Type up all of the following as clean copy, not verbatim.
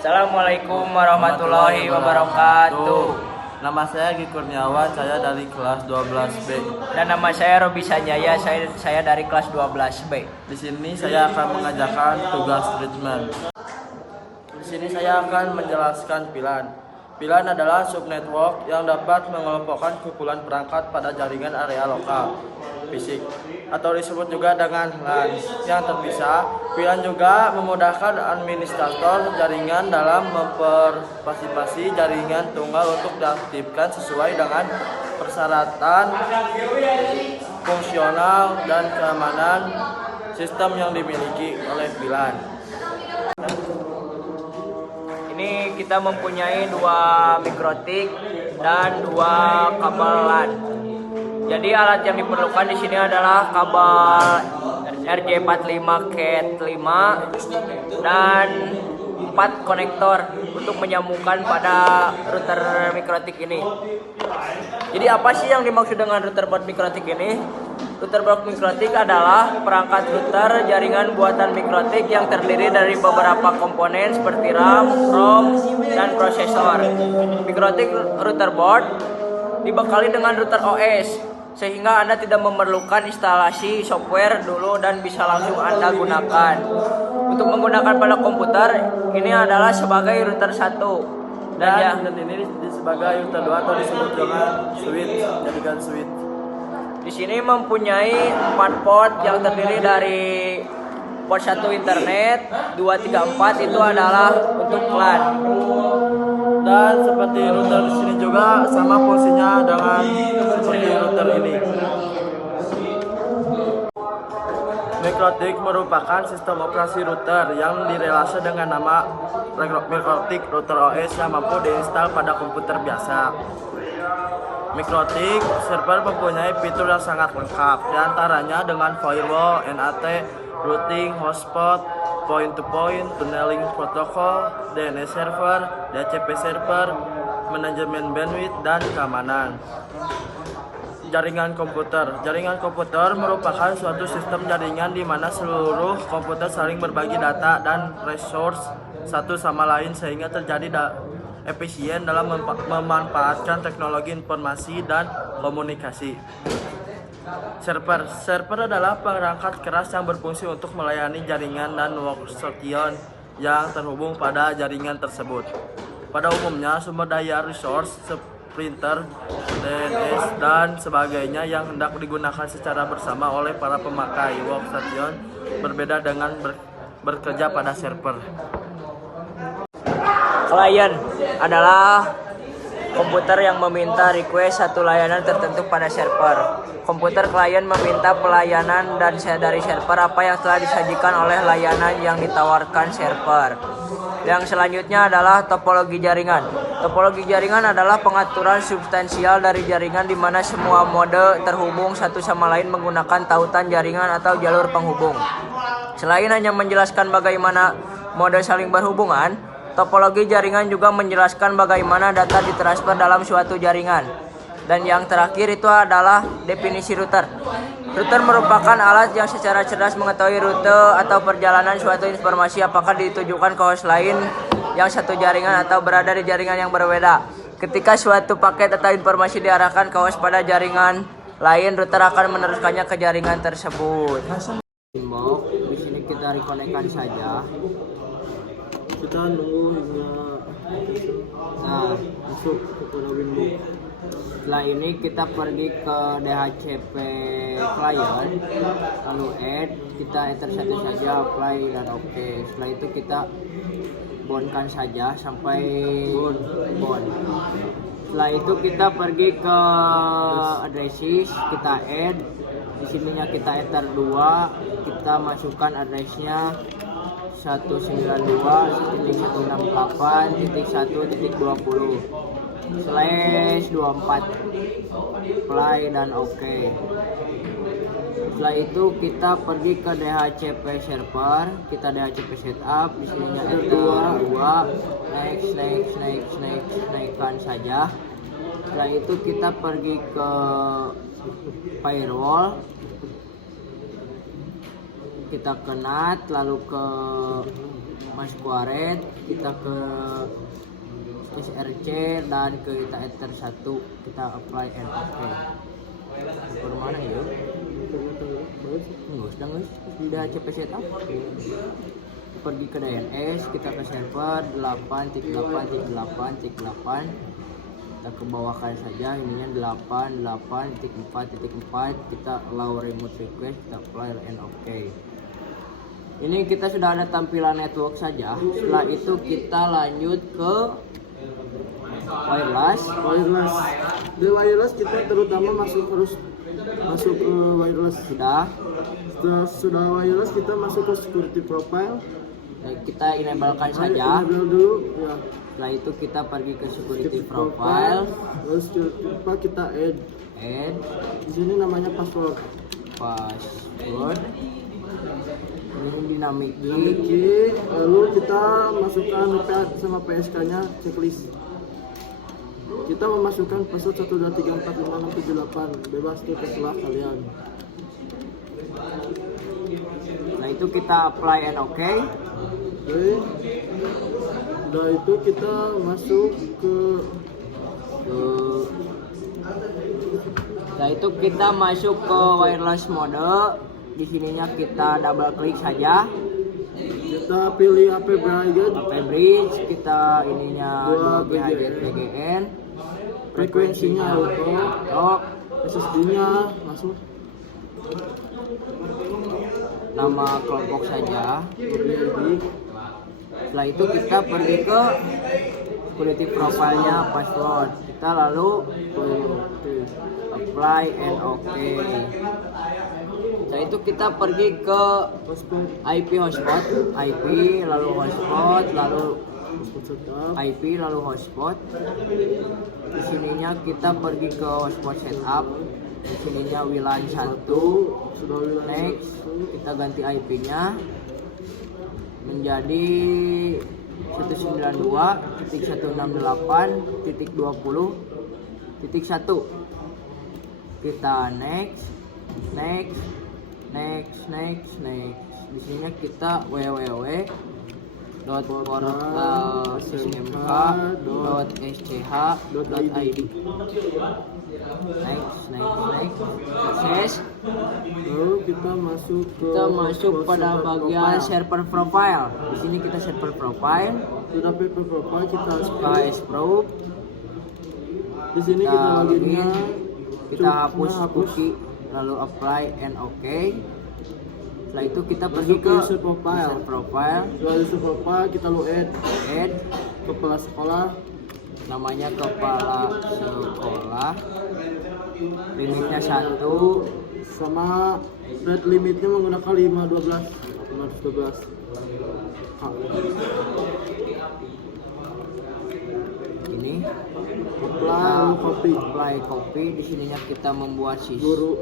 Assalamualaikum warahmatullahi wabarakatuh. Nama saya Gi Kurniawan, saya dari kelas 12B. Dan nama saya Robi Sanjaya, saya dari kelas 12B. Di sini saya akan mengajarkan tugas treatment. Di sini saya akan menjelaskan pilan. Pilan adalah subnetwork yang dapat mengelompokkan kumpulan perangkat pada jaringan area lokal fisik atau disebut juga dengan LAN yang terpisah. Pilan juga memudahkan administrator jaringan dalam memperfasilitas jaringan tunggal untuk diaktifkan sesuai dengan persyaratan fungsional dan keamanan sistem yang dimiliki oleh pilan. Ini kita mempunyai 2 mikrotik dan 2 kabel LAN. Jadi alat yang diperlukan di sini adalah kabel RJ45 Cat5 dan 4 konektor untuk menyambungkan pada router mikrotik ini. Jadi apa sih yang dimaksud dengan router board mikrotik ini? Router board mikrotik adalah perangkat router jaringan buatan mikrotik yang terdiri dari beberapa komponen seperti RAM, ROM, dan prosesor. Mikrotik router board dibekali dengan router OS, sehingga Anda tidak memerlukan instalasi software dulu dan bisa langsung Anda gunakan. Untuk menggunakan pada komputer, ini adalah sebagai router 1 Dan ini sebagai router 2 atau disebut dengan switch, jaringan switch. Di sini mempunyai 4 port yang terdiri dari port 1 internet, 2, 3, 4 itu adalah untuk LAN. Dan seperti router di sini juga sama fungsinya dengan seperti router ini. Mikrotik merupakan sistem operasi router yang direlasi dengan nama Mikrotik Router OS yang mampu diinstal pada komputer biasa. Mikrotik server mempunyai fitur yang sangat lengkap, diantaranya dengan firewall, NAT, routing, hotspot, point-to-point, tunneling protocol, DNS server, DHCP server, manajemen bandwidth, dan keamanan. Jaringan komputer merupakan suatu sistem jaringan di mana seluruh komputer saling berbagi data dan resource satu sama lain sehingga terjadi efisien dalam memanfaatkan teknologi informasi dan komunikasi. Server adalah perangkat keras yang berfungsi untuk melayani jaringan dan workstation yang terhubung pada jaringan tersebut. Pada umumnya, sumber daya resource, printer, DNS, dan sebagainya yang hendak digunakan secara bersama oleh para pemakai workstation berbeda dengan bekerja pada server. Klien adalah komputer yang meminta request satu layanan tertentu pada server. Komputer klien meminta pelayanan dari server apa yang telah disajikan oleh layanan yang ditawarkan server. Yang selanjutnya adalah topologi jaringan. Topologi jaringan adalah pengaturan substansial dari jaringan di mana semua mode terhubung satu sama lain menggunakan tautan jaringan atau jalur penghubung. Selain hanya menjelaskan bagaimana mode saling berhubungan, topologi jaringan juga menjelaskan bagaimana data ditransfer dalam suatu jaringan. Dan yang terakhir itu adalah definisi router. Router merupakan alat yang secara cerdas mengetahui rute atau perjalanan suatu informasi apakah ditujukan ke host lain yang satu jaringan atau berada di jaringan yang berbeda. Ketika suatu paket atau informasi diarahkan ke host pada jaringan lain, router akan meneruskannya ke jaringan tersebut. Di sini kita rekonekkan saja. Kita nunggu hingga Masuk ke window. Setelah ini kita pergi ke DHCP client, lalu add, kita enter satu saja, apply dan oke. Setelah itu kita bondkan saja sampai bond. Setelah itu kita pergi ke addresses, kita add, di sininya kita enter 2, kita masukkan addressnya 192.168.1.20/24 apply dan oke. Setelah itu kita pergi ke DHCP server, kita DHCP setup, di sininya enter 2, naikkan saja. Setelah itu kita pergi ke firewall, kita ke NAT, lalu ke Masquerade, kita ke SRC dan ke kita enter 1, kita apply and okay. Ke mana ya? Nggak guys, udah CP setup. Pergi ke DNS, kita ke server 8.8.8.8, kita ke bawahkan saja ininya 88.4.4, kita allow remote request, kita apply and okay. Ini kita sudah ada tampilan network saja. Setelah itu kita lanjut ke wireless. Di wireless kita terutama harus masuk ke wireless. Sudah wireless, kita masuk ke security profile. Kita enablekan saja. Enable dulu ya. Setelah itu kita pergi ke security profile. Lalu security profile kita add. Di sini namanya password. Ini dynamic key. Lalu kita masukkan sama PSK-nya checklist. Kita memasukkan password 123456778, bebas itu terserah kalian. Nah itu kita apply and okay. Oke. Udah itu kita masuk ke Nah itu kita masuk ke wireless mode. Di sininya kita double klik saja. kita pilih HP bridge, kita ininya 2 GHz PGN. frekuensinya auto, SSD-nya masuk, nama kelompok saja. Setelah itu kita pergi ke security profile-nya, password. Kita lalu apply and okay. Setelah itu kita pergi ke IP hotspot, IP lalu hotspot, lalu IP lalu hotspot. Di sininya kita pergi ke hotspot setup. Di sininya WLAN 1. Next, kita ganti IP-nya menjadi 192.168.20.1. Kita next. Di sini kita www.portal.smk.sch.id. Next. Sukses. Lalu kita masuk pada bagian server profile. Di sini kita server profile. Sudah paper profile, kita Proof. di sini kita loginnya, kita hapus cookie, lalu apply and okay. Setelah itu kita pergi ke user profile. Lalu user profile kita lo add kepala sekolah, namanya kepala sekolah, limitnya 1, sama rate limitnya menggunakan 512. ini apply copy. Di sininya kita membuat guru.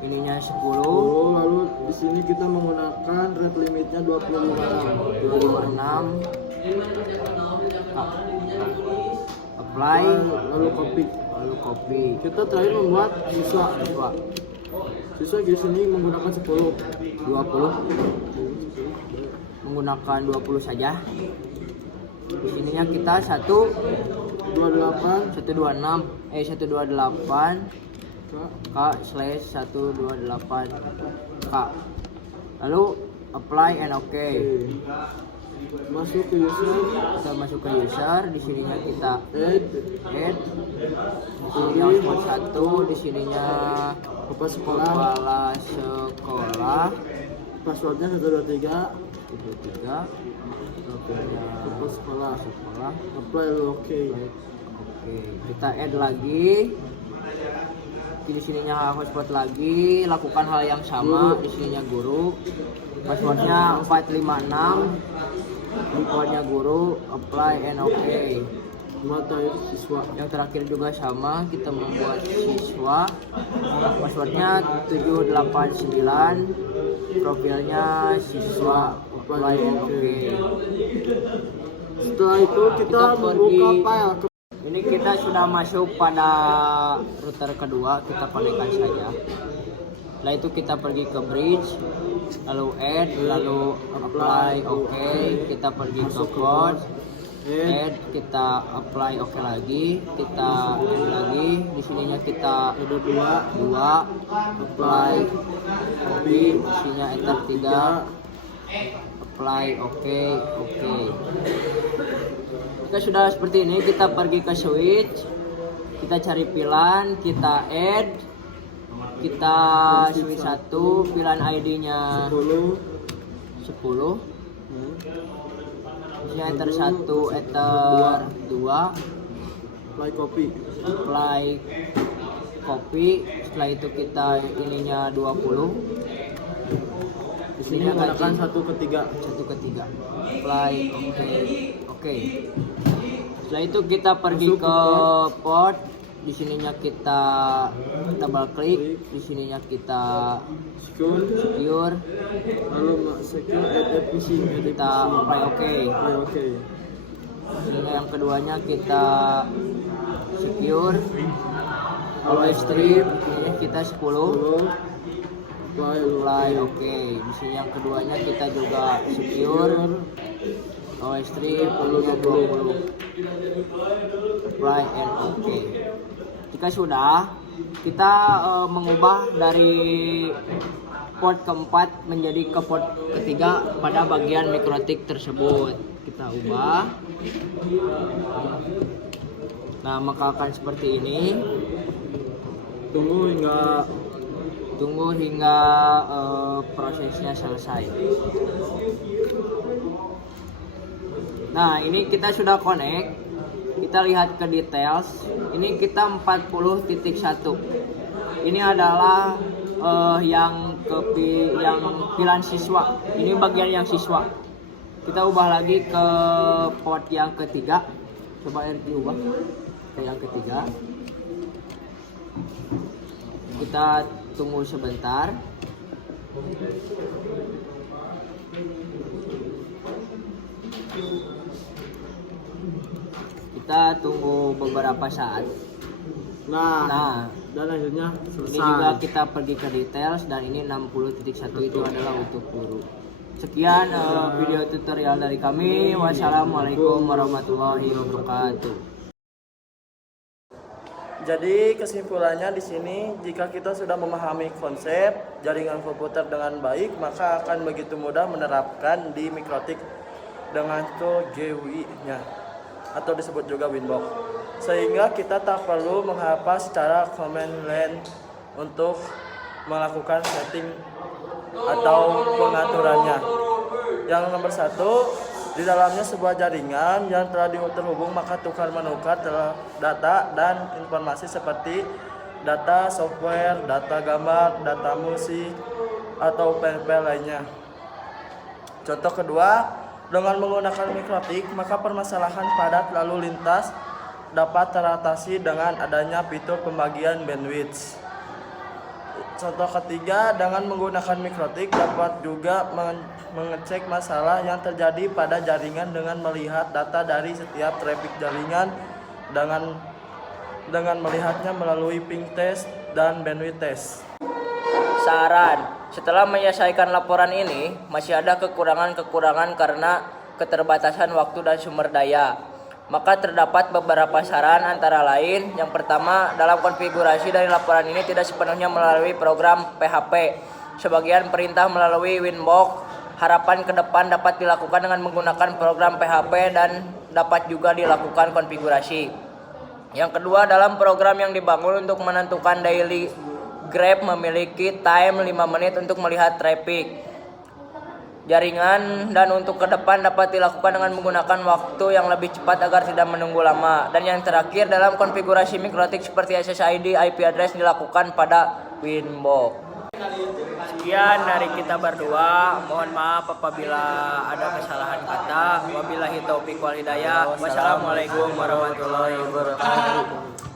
Ininya 10. Lalu di sini kita menggunakan rate limitnya 256. Apply lalu copy. Kita terakhir membuat siswa di sini menggunakan 20 menggunakan 20 saja. Di sininya kita 128 K/128K. Lalu apply and okay. Masuk ke user. Kita masuk ke user. Di sininya kita add. Di sini hotspot 1. Di sininya Kepala sekolah. Passwordnya 123. Kepala sekolah. Apply oke. Kita add lagi. Di sininya hotspot lagi, lakukan hal yang sama. Di sininya guru, passwordnya 456, defaultnya guru, apply and okay. Mata itu siswa. Yang terakhir juga sama, kita membuat siswa, passwordnya 789, profilnya siswa, apply and okay. Setelah itu kita membuka file. Ini kita sudah masuk pada router kedua, kita konekkan saja. Setelah itu kita pergi ke bridge, lalu add, lalu apply, oke. Kita pergi ke port, add, kita apply, oke lagi. Kita add lagi, di sininya kita Ada dua. apply, copy, di sininya enter 3, apply, oke. Jika sudah seperti ini, kita pergi ke switch, kita cari pilihan, kita add, kita switch 1, pilihan ID-nya 10. Ini enter 1, enter 2, Apply copy. apply, copy. Setelah itu kita ininya 20. Di Ini sini menggunakan 1/3. 1/3. Apply, oke. Setelah itu kita pergi ke port. Di sininya kita double klik. Di sininya kita secure. Lalu secure add PC. Kita apply, oke. Oke. Sehingga yang keduanya kita secure, live stream, ini kita 10, apply, oke. Di sini yang keduanya kita juga secure, live stream, lalu 20, apply and oke. Jika sudah, kita mengubah dari port keempat menjadi ke port ketiga pada bagian mikrotik tersebut. Kita ubah. Nah, maka akan seperti ini. Tunggu hingga prosesnya selesai. Nah, ini kita sudah connect. Kita lihat ke details. Ini kita 40.1. Ini adalah yang pilihan siswa. Ini bagian yang siswa. Kita ubah lagi ke port yang ketiga. Coba ubah ke yang ketiga. Kita tunggu sebentar. Kita tunggu beberapa saat. Nah, dan akhirnya ini selesai. juga kita pergi ke details dan ini 60.1 itu adalah untuk guru. Sekian video tutorial dari kami. Wassalamualaikum warahmatullahi wabarakatuh. Jadi kesimpulannya di sini, jika kita sudah memahami konsep jaringan komputer dengan baik, maka akan begitu mudah menerapkan di mikrotik dengan tool GUI-nya atau disebut juga Winbox. Sehingga kita tak perlu menghafal secara command line untuk melakukan setting atau pengaturannya. Yang nomor 1, di dalamnya sebuah jaringan yang telah terhubung, maka tukar menukar data dan informasi seperti data software, data gambar, data musik, atau file-file lainnya. Contoh kedua, dengan menggunakan mikrotik, maka permasalahan padat lalu lintas dapat teratasi dengan adanya fitur pembagian bandwidth. Contoh ketiga, dengan menggunakan mikrotik dapat juga mengecek masalah yang terjadi pada jaringan dengan melihat data dari setiap traffic jaringan dengan melihatnya melalui ping test dan bandwidth test. Saran, setelah menyelesaikan laporan ini, masih ada kekurangan-kekurangan karena keterbatasan waktu dan sumber daya. Maka terdapat beberapa saran, antara lain, yang pertama, dalam konfigurasi dari laporan ini tidak sepenuhnya melalui program PHP. Sebagian perintah melalui Winbox. Harapan ke depan dapat dilakukan dengan menggunakan program PHP dan dapat juga dilakukan konfigurasi. Yang kedua, dalam program yang dibangun untuk menentukan daily Grab memiliki time 5 menit untuk melihat traffic jaringan, dan untuk ke depan dapat dilakukan dengan menggunakan waktu yang lebih cepat agar tidak menunggu lama. Dan yang terakhir, dalam konfigurasi mikrotik seperti SSID, IP address dilakukan pada Winbox. Sekian dari kita berdua. Mohon maaf apabila ada kesalahan kata. Wabillahi taufiq wal hidayah. Wassalamualaikum warahmatullahi wabarakatuh.